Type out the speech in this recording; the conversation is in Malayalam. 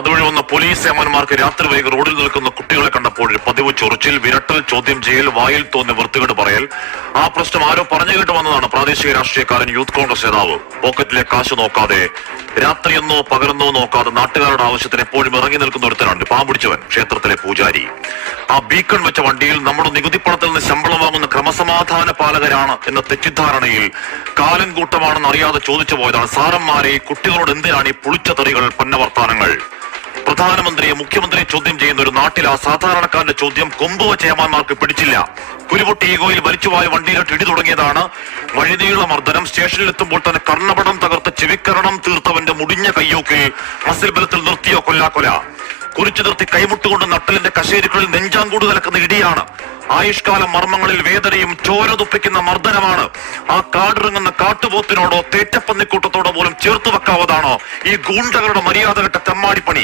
അതുവഴി വന്ന പോലീസ് ഏമാന്മാർക്ക് രാത്രി വൈകി റോഡിൽ നിൽക്കുന്ന കുട്ടികളെ കണ്ടപ്പോൾ പതിവ് ചൊറിച്ചിൽ വിരട്ടൽ ചോദ്യം ചെയ്യൽ വായിൽ തോന്നി വൃത്തികേട് പറയൽ. ആ പ്രശ്നം ആരോ പറഞ്ഞു കേട്ട് വന്നതാണ് പ്രാദേശിക രാഷ്ട്രീയക്കാരൻ യൂത്ത് കോൺഗ്രസ് നേതാവ്. പോക്കറ്റിലെ കാശ് നോക്കാതെ രാത്രിയെന്നോ പകർന്നോ നോക്കാതെ നാട്ടുകാരുടെ ആവശ്യത്തിന് എപ്പോഴും ഇറങ്ങി നിൽക്കുന്ന ഒരുത്തരാണ് പാമ്പിടിച്ചവൻ ക്ഷേത്രത്തിലെ പൂജാരി. ആ ബീക്കൺ വെച്ച വണ്ടിയിൽ നമ്മുടെ നികുതിപ്പണത്തിൽ നിന്ന് ശമ്പളം വാങ്ങുന്ന ക്രമസമാധാന പാലകരാണ് എന്ന തെറ്റിദ്ധാരണയിൽ കാലൻ കൂട്ടമാണെന്ന് അറിയാതെ ചോദിച്ചു പോയതാണ്. സാറന്മാരെ കുട്ടികളോട് എന്തിനാണ് ഈ പുളിച്ച തെറികൾ പന്നവർത്താനങ്ങൾ പ്രധാനമന്ത്രിയെ മുഖ്യമന്ത്രിയെ ചോദ്യം ചെയ്യുന്ന ഒരു നാട്ടിൽ ആ സാധാരണക്കാരന്റെ ചോദ്യം കൊമ്പുവ ചേമാന്മാർക്ക് പിടിച്ചില്ല. കുരുപൊട്ടി ഈഗോയിൽ വലിച്ചുവായ വണ്ടിയിലോട്ട് ഇടി തുടങ്ങിയതാണ് വഴിനീള മർദ്ദനം. സ്റ്റേഷനിൽ എത്തുമ്പോൾ തന്നെ കർണപടം തകർത്ത് ചെവിക്കരണം തീർത്തവന്റെ മുടിഞ്ഞ കയ്യൂക്കിൽ മസിൽ ബലത്തിൽ നിർത്തിയോ കൊല്ലാക്കൊല. കുറിച്ചു നിർത്തി കൈമുട്ടുകൊണ്ട് നട്ടലിന്റെ കശേരുക്കളിൽ നെഞ്ചാങ്കൂട് കലക്കുന്ന ഇടിയാണ്. ആയുഷ്കാല മർമ്മങ്ങളിൽ വേദനയും ചോര തുപ്പിക്കുന്ന മർദ്ദനമാണ്. ആ കാടിറങ്ങുന്ന കാട്ടുപോത്തിനോടോ തേറ്റപ്പന്നിക്കൂട്ടത്തോടോ പോലും ചേർത്ത് വെക്കാവതാണോ ഈ ഗൂണ്ടകളുടെ മര്യാദ കെട്ട തെമ്മാടിപ്പണി?